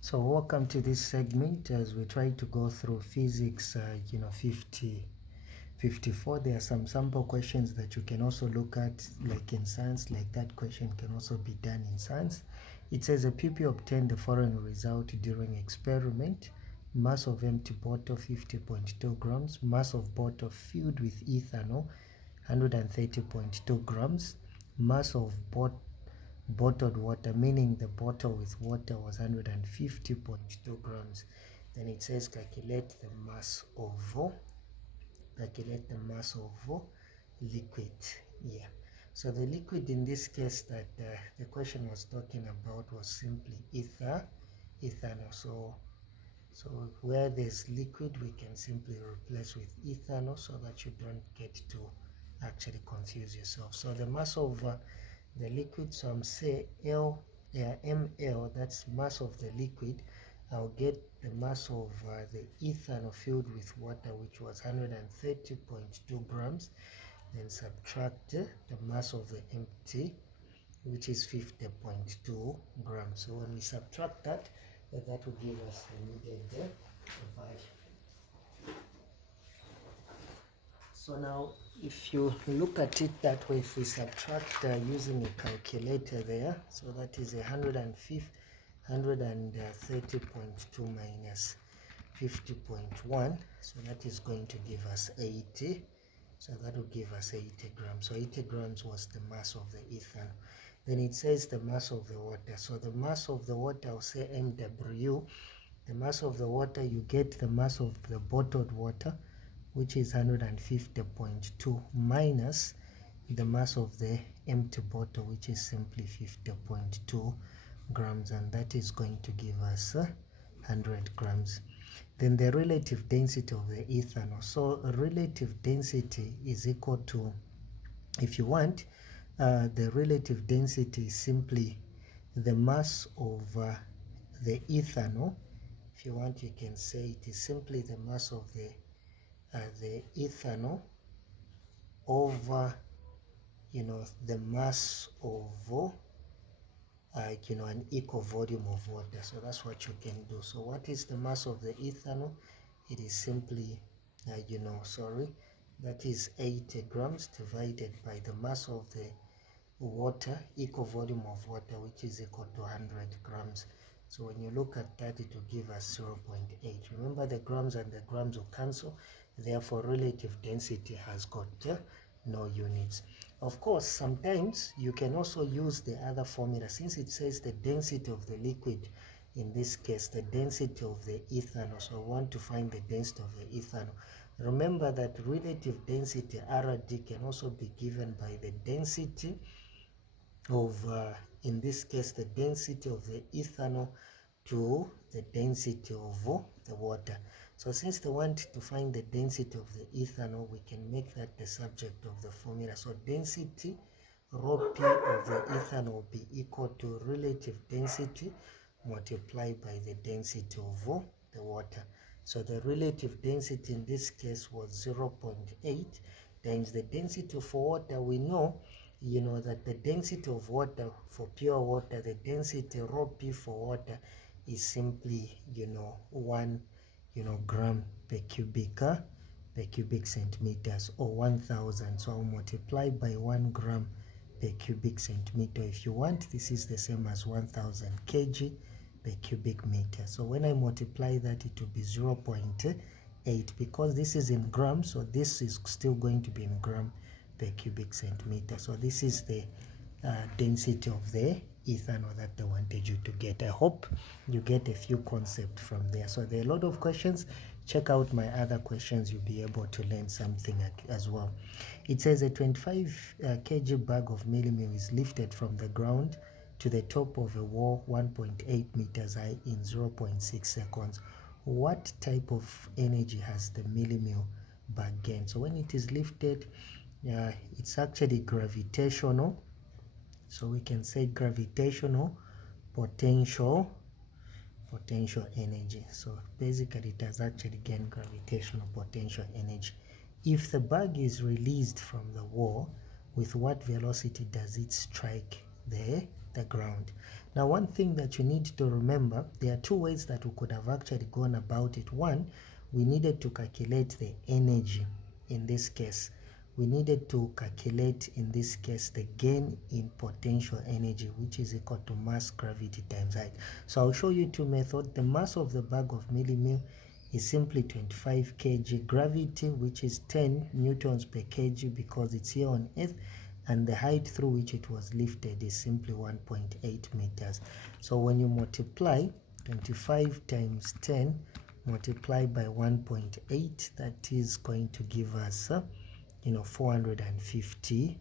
So welcome to this segment as we try to go through physics 54. There are some sample questions that you can also look at like in science, like that question can also be done in science. It says a pupil obtained the following result during experiment: mass of empty bottle 50.2 grams, mass of bottle filled with ethanol 130.2 grams, mass of bottled water, meaning the bottle with water was 150.2 grams. Then it says calculate the mass of liquid. Yeah, so the liquid in this case that the question was talking about was simply ethanol. So where there's liquid, we can simply replace with ethanol so that you don't get to actually confuse yourself. So the mass of the liquid, so I'm say ml, that's mass of the liquid. I'll get the mass of the ethanol filled with water, which was 130.2 grams, then subtract the mass of the empty, which is 50.2 grams. So when we subtract that, that will give us the needed value. So now if you look at it that way, if we subtract using a calculator there, so that is 130.2 minus 50.1, so that is going to give us 80. So that will give us 80 grams. So 80 grams was the mass of the ethanol. Then it says the mass of the water. So the mass of the water, I'll say MW. The mass of the water, you get the mass of the bottled water, which is 150.2, minus the mass of the empty bottle, which is simply 50.2 grams, and that is going to give us 100 grams. Then the relative density of the ethanol. So relative density is equal to, if you want, the relative density is simply the mass of the ethanol. If you want, you can say it is simply the mass of the ethanol over the mass of an equal volume of water. So that's what you can do. So what is the mass of the ethanol? It is simply that is 80 grams divided by the mass of the water, equal volume of water, which is equal to 100 grams. So when you look at that, it will give us 0.8. Remember, the grams and the grams will cancel, therefore relative density has got no units. Of course, sometimes you can also use the other formula, since it says the density of the liquid, in this case the density of the ethanol. So I want to find the density of the ethanol. Remember that relative density RD can also be given by the density of in this case the density of the ethanol to the density of the water. So since they want to find the density of the ethanol, we can make that the subject of the formula. So density rho P of the ethanol will be equal to relative density multiplied by the density of the water. So the relative density in this case was 0.8 times the density for water. We know that the density of water for pure water, the density rho P for water is simply 1 gram per cubic centimeters, or 1000. So I'll multiply by 1 gram per cubic centimeter. If you want, this is the same as 1000 kg per cubic meter. So when I multiply that, it will be 0.8, because this is in grams, so this is still going to be in gram per cubic centimeter. So this is the density of the ethanol that they wanted you to get. I hope you get a few concepts from there. So there are a lot of questions. Check out my other questions, you'll be able to learn something as well. It says a 25 kg bag of millimil is lifted from the ground to the top of a wall 1.8 meters high in 0.6 seconds. What type of energy has the millimil bag gained? So when it is lifted, it's actually gravitational. So we can say gravitational potential energy. So basically it has actually gained gravitational potential energy. If the bag is released from the wall, with what velocity does it strike the the ground. Now, one thing that you need to remember, there are two ways that we could have actually gone about it. One, we needed to calculate the energy. In this case, we needed to calculate, in this case, the gain in potential energy, which is equal to mass gravity times height. So I'll show you two methods. The mass of the bag of millimil is simply 25 kg. Gravity, which is 10 newtons per kg because it's here on Earth, and the height through which it was lifted is simply 1.8 meters. So when you multiply 25 times 10 multiplied by 1.8, that is going to give us 450,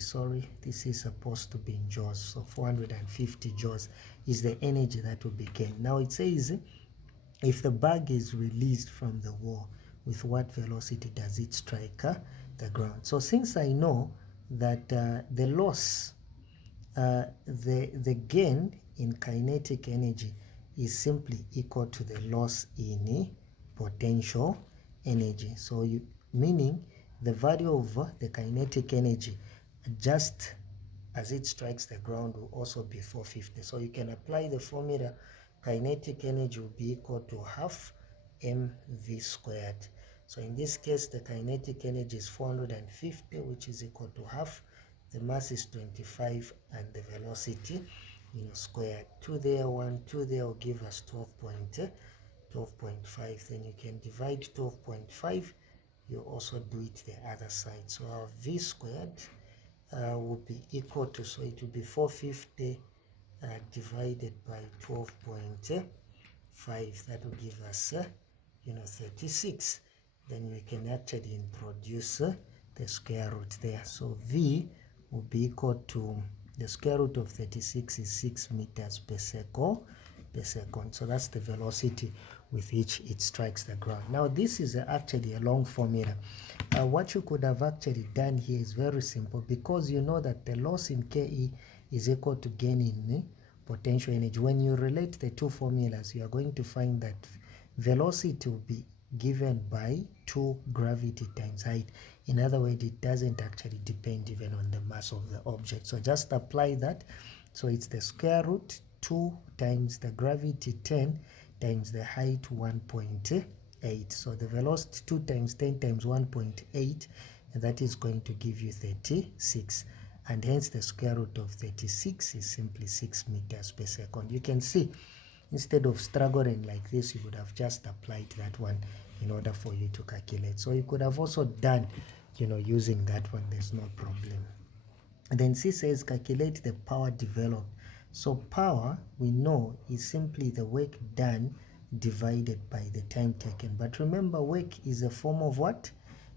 sorry, this is supposed to be in joules, so 450 joules is the energy that will be gained. Now it says, if the bag is released from the wall, with what velocity does it strike the ground? So since I know that the loss, the gain in kinetic energy is simply equal to the loss in potential energy. So meaning the value of the kinetic energy just as it strikes the ground will also be 450. So you can apply the formula. Kinetic energy will be equal to half mv squared. So in this case, the kinetic energy is 450, which is equal to half. The mass is 25, and the velocity, squared. 2 there, 1, 2 there will give us 12.5. Then you can divide 12.5. You also do it the other side. So our v squared will be equal to, so it will be 450 divided by 12.5. That will give us 36. Then we can actually introduce the square root there. So v will be equal to, the square root of 36 is 6 meters per second. So that's the velocity with which it strikes the ground. Now this is actually a long formula. What you could have actually done here is very simple, because you know that the loss in Ke is equal to gain in potential energy. When you relate the two formulas, you are going to find that velocity will be given by 2 gravity times height. In other words, it doesn't actually depend even on the mass of the object. So just apply that. So it's the square root 2 times the gravity 10 times the height 1.8. So the velocity 2 times 10 times 1.8, and that is going to give you 36. And hence the square root of 36 is simply 6 meters per second. You can see, instead of struggling like this, you would have just applied that one in order for you to calculate. So you could have also done, using that one, there's no problem. And then C says calculate the power developed. So power, we know, is simply the work done divided by the time taken. But remember, work is a form of what?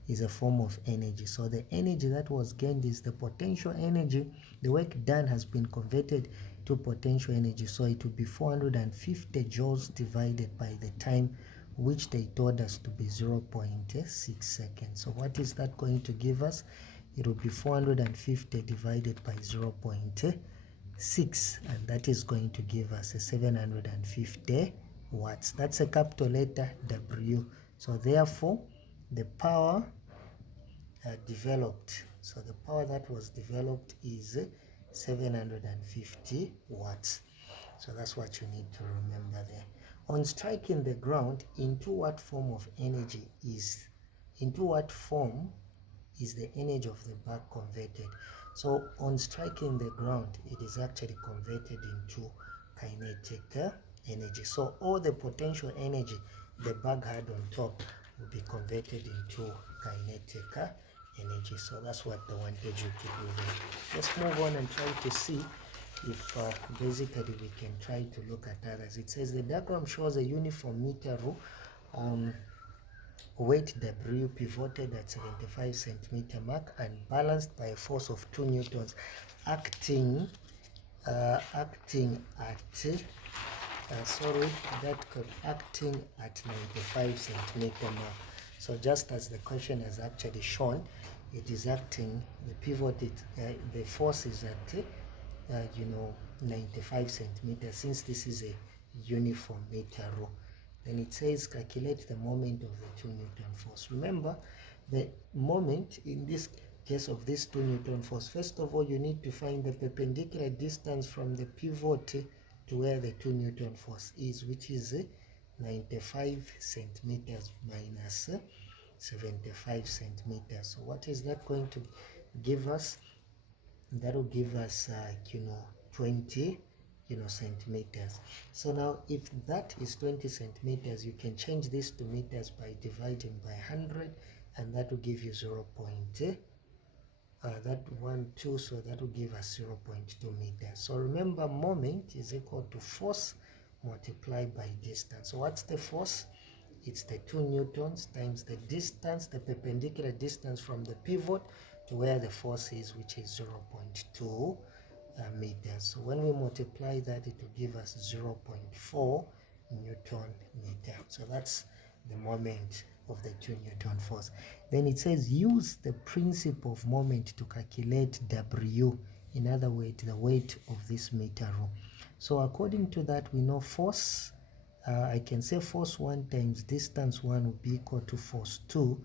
Is a form of energy. So the energy that was gained is the potential energy. The work done has been converted to potential energy. So it will be 450 joules divided by the time, which they told us to be 0.6 seconds. So what is that going to give us? It will be 450 divided by 0.6, and that is going to give us a 750 watts. That's a capital letter W. So therefore, the power developed, so the power that was developed is 750 watts. So that's what you need to remember there. On striking the ground, into what form the energy is the energy of the bag converted? So on striking the ground, it is actually converted into kinetic energy. So all the potential energy the bag had on top will be converted into kinetic energy. So that's what they wanted you to do there. Let's move on and try to see if basically we can try to look at others. It says the diagram shows a uniform meter rule, weight W pivoted at 75 centimeter mark and balanced by a force of 2 newtons acting at acting at 95 centimeter mark. So just as the question has actually shown, it is acting, the pivot, the force is at 95 centimeters, since this is a uniform meter rule. Then it says calculate the moment of the 2 Newton force. Remember, the moment in this case of this 2 Newton force, first of all you need to find the perpendicular distance from the pivot to where the 2 Newton force is, which is 95 centimeters minus 75 centimeters. So what is that going to give us? That will give us 20 centimeters. So now if that is 20 centimeters, you can change this to meters by dividing by 100, and that will give you 0. That 1 2, so that will give us 0.2 meters. So remember, moment is equal to force multiplied by distance. So what's the force? It's the 2 newtons times the distance, the perpendicular distance from the pivot to where the force is, which is 0.2 meters. So when we multiply that, it will give us 0.4 newton meter. So that's the moment of the 2 Newton force. Then it says use the principle of moment to calculate W, in other words the weight of this meter row. So according to that, we know force, I can say force 1 times distance 1 will be equal to force 2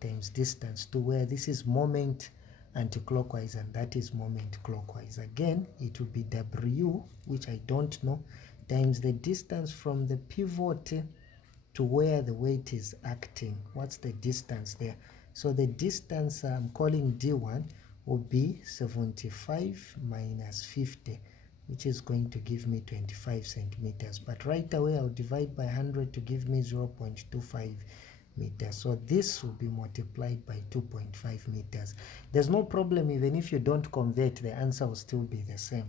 times distance 2, where this is moment anti-clockwise and that is moment clockwise. Again, it will be W, which I don't know, times the distance from the pivot to where the weight is acting. What's the distance there? So the distance I'm calling D1 will be 75 minus 50, which is going to give me 25 centimeters. But right away I'll divide by 100 to give me 0.25 meters. So this will be multiplied by 2.5 meters. There's no problem, even if you don't convert, the answer will still be the same.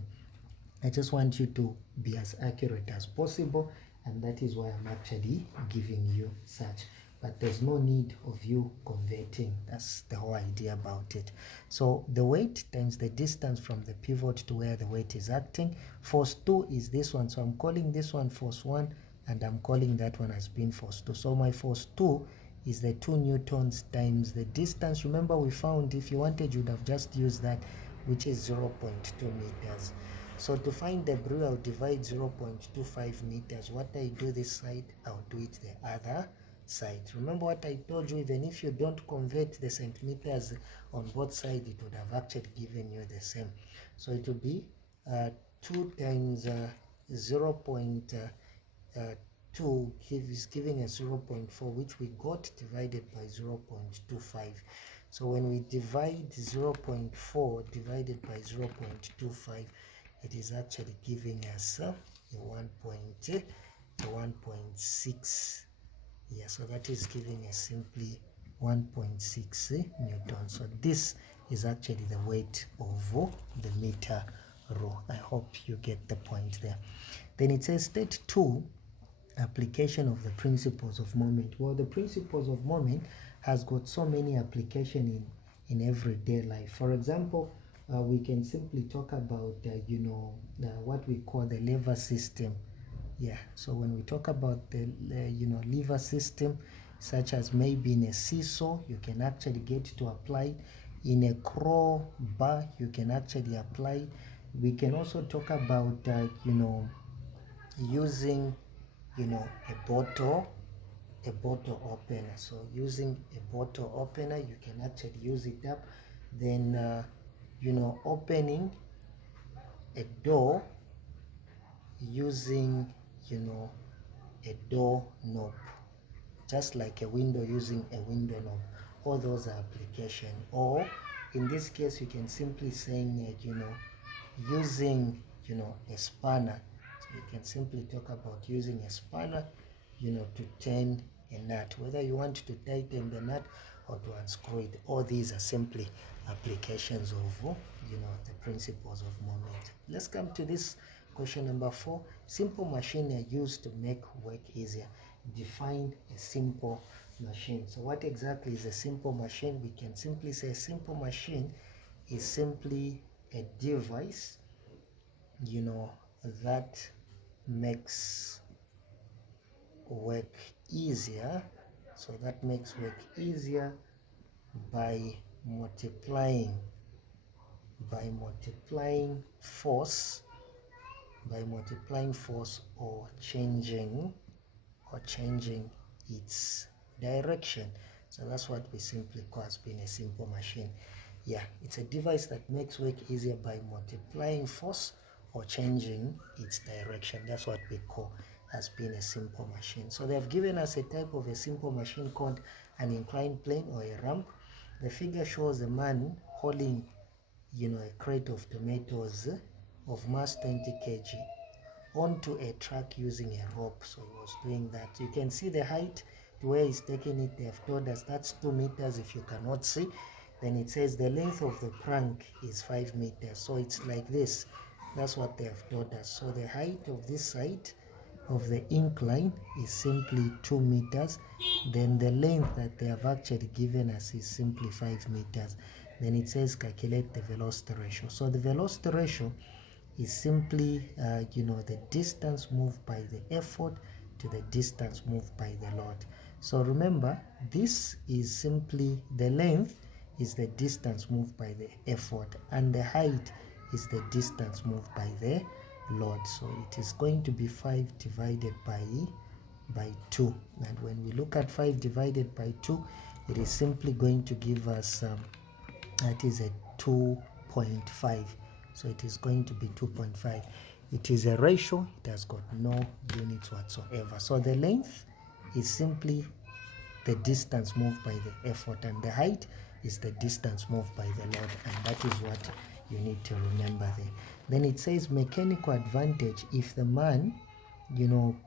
I just want you to be as accurate as possible, and that is why I'm actually giving you such. But there's no need of you converting. That's the whole idea about it. So the weight times the distance from the pivot to where the weight is acting. Force 2 is this one, so I'm calling this one force 1, and I'm calling that one as being force 2. So my force 2 is the 2 newtons times the distance. Remember, we found if you wanted, you would have just used that, which is 0.2 meters. So to find W, I'll divide 0.25 meters. What I do this side, I'll do it the other side. Remember what I told you, even if you don't convert the centimeters on both sides, it would have actually given you the same. So it will be 2 times 0.2 is giving us 0.4, which we got, divided by 0.25. So when we divide 0.4 divided by 0.25, it is actually giving us a 1.6. Yeah, so that is giving us simply 1.6 newton. So this is actually the weight of the meter row. I hope you get the point there. Then it says state 2, application of the principles of moment. Well, the principles of moment has got so many applications in everyday life. For example, we can simply talk about what we call the lever system. Yeah, so when we talk about the lever system, such as maybe in a seesaw, you can actually get to apply. In a crowbar, you can actually apply. We can also talk about using a bottle opener. So using a bottle opener, you can actually use it up. Then opening a door using a door knob, just like a window using a window knob. All those are application. Or in this case, you can simply saying using a spanner. So you can simply talk about using a spanner to turn a nut, whether you want to tighten the nut or to unscrew it. All these are simply applications of the principles of moment. Let's come to this question number 4. Simple machine are used to make work easier. Define a simple machine. So what exactly is a simple machine? We can simply say a simple machine is simply a device that makes work easier. So that makes work easier by multiplying force or changing its direction. So that's what we simply call as being a simple machine. Yeah, it's a device that makes work easier by multiplying force or changing its direction. That's what we call as being a simple machine. So they have given us a type of a simple machine called an inclined plane or a ramp. The figure shows a man holding, a crate of tomatoes of mass 20 kg onto a truck using a rope. So he was doing that. You can see the height to where he's taking it. They have told us that's 2 meters if you cannot see. Then it says the length of the plank is 5 meters. So it's like this. That's what they have told us. So the height of this side of the incline is simply 2 meters. Then the length that they have actually given us is simply 5 meters. Then it says calculate the velocity ratio. So the velocity ratio is simply the distance moved by the effort to the distance moved by the load. So remember, this is simply the length is the distance moved by the effort, and the height is the distance moved by the load. So it is going to be 5 divided by 2, and when we look at 5 divided by 2, it is simply going to give us that is a 2.5. So it is going to be 2.5. It is a ratio. It has got no units whatsoever. So the length is simply the distance moved by the effort, and the height is the distance moved by the load, and that is what you need to remember there. Then it says mechanical advantage if the man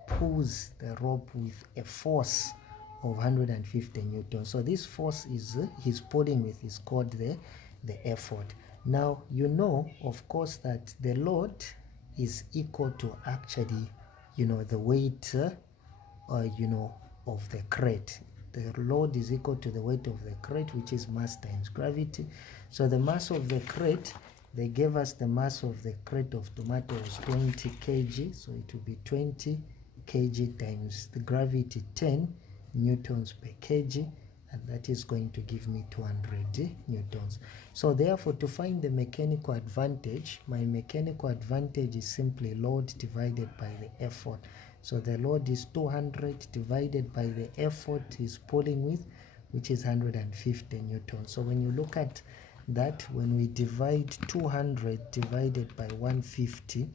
pulls the rope with a force of 150 newtons. So this force is he's pulling with is called the effort. Now of course that the load is equal to actually the weight of the crate. The load is equal to the weight of the crate, which is mass times gravity. So the mass of the crate, they gave us the mass of the crate of tomatoes 20 kg, so it will be 20 kg times the gravity 10 newtons per kg, and that is going to give me 200 newtons. So therefore, to find the mechanical advantage, my mechanical advantage is simply load divided by the effort. So the load is 200 divided by the effort is pulling with, which is 150 newtons. So when you look at that, when we divide 200 divided by 150,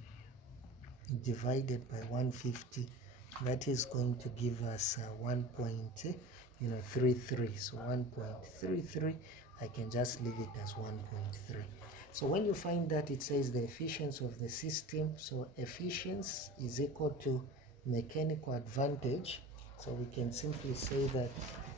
that is going to give us 1.33. So 1.33, I can just leave it as 1.3. So when you find that, it says the efficiency of the system. So efficiency is equal to mechanical advantage. So we can simply say that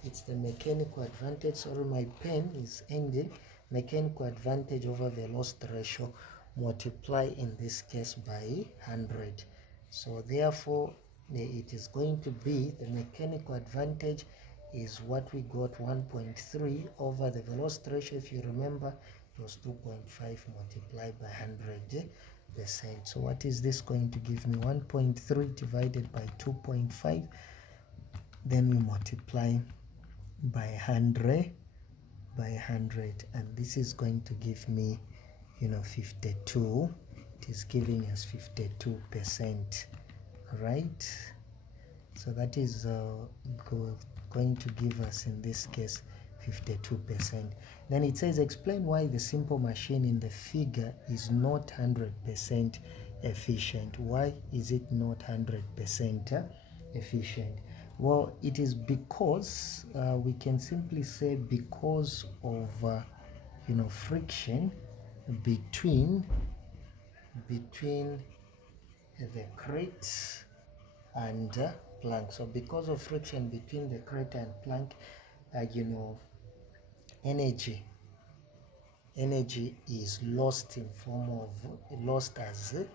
it's the mechanical advantage. Sorry, my pen is ending. Mechanical advantage over velocity ratio, multiply in this case by 100. So therefore, it is going to be the mechanical advantage is what we got, 1.3 over the velocity ratio. If you remember, it was 2.5 multiplied by 100%. So what is this going to give me? 1.3 divided by 2.5. Then we multiply by 100, and this is going to give me 52. It is giving us 52%, right? So that is going to give us in this case 52%. Then it says explain why the simple machine in the figure is not 100% efficient. Why is it not 100% efficient? Well, it is because we can simply say because of friction between the crate and plank. So because of friction between the crate and plank, energy is lost in form of lost as heat.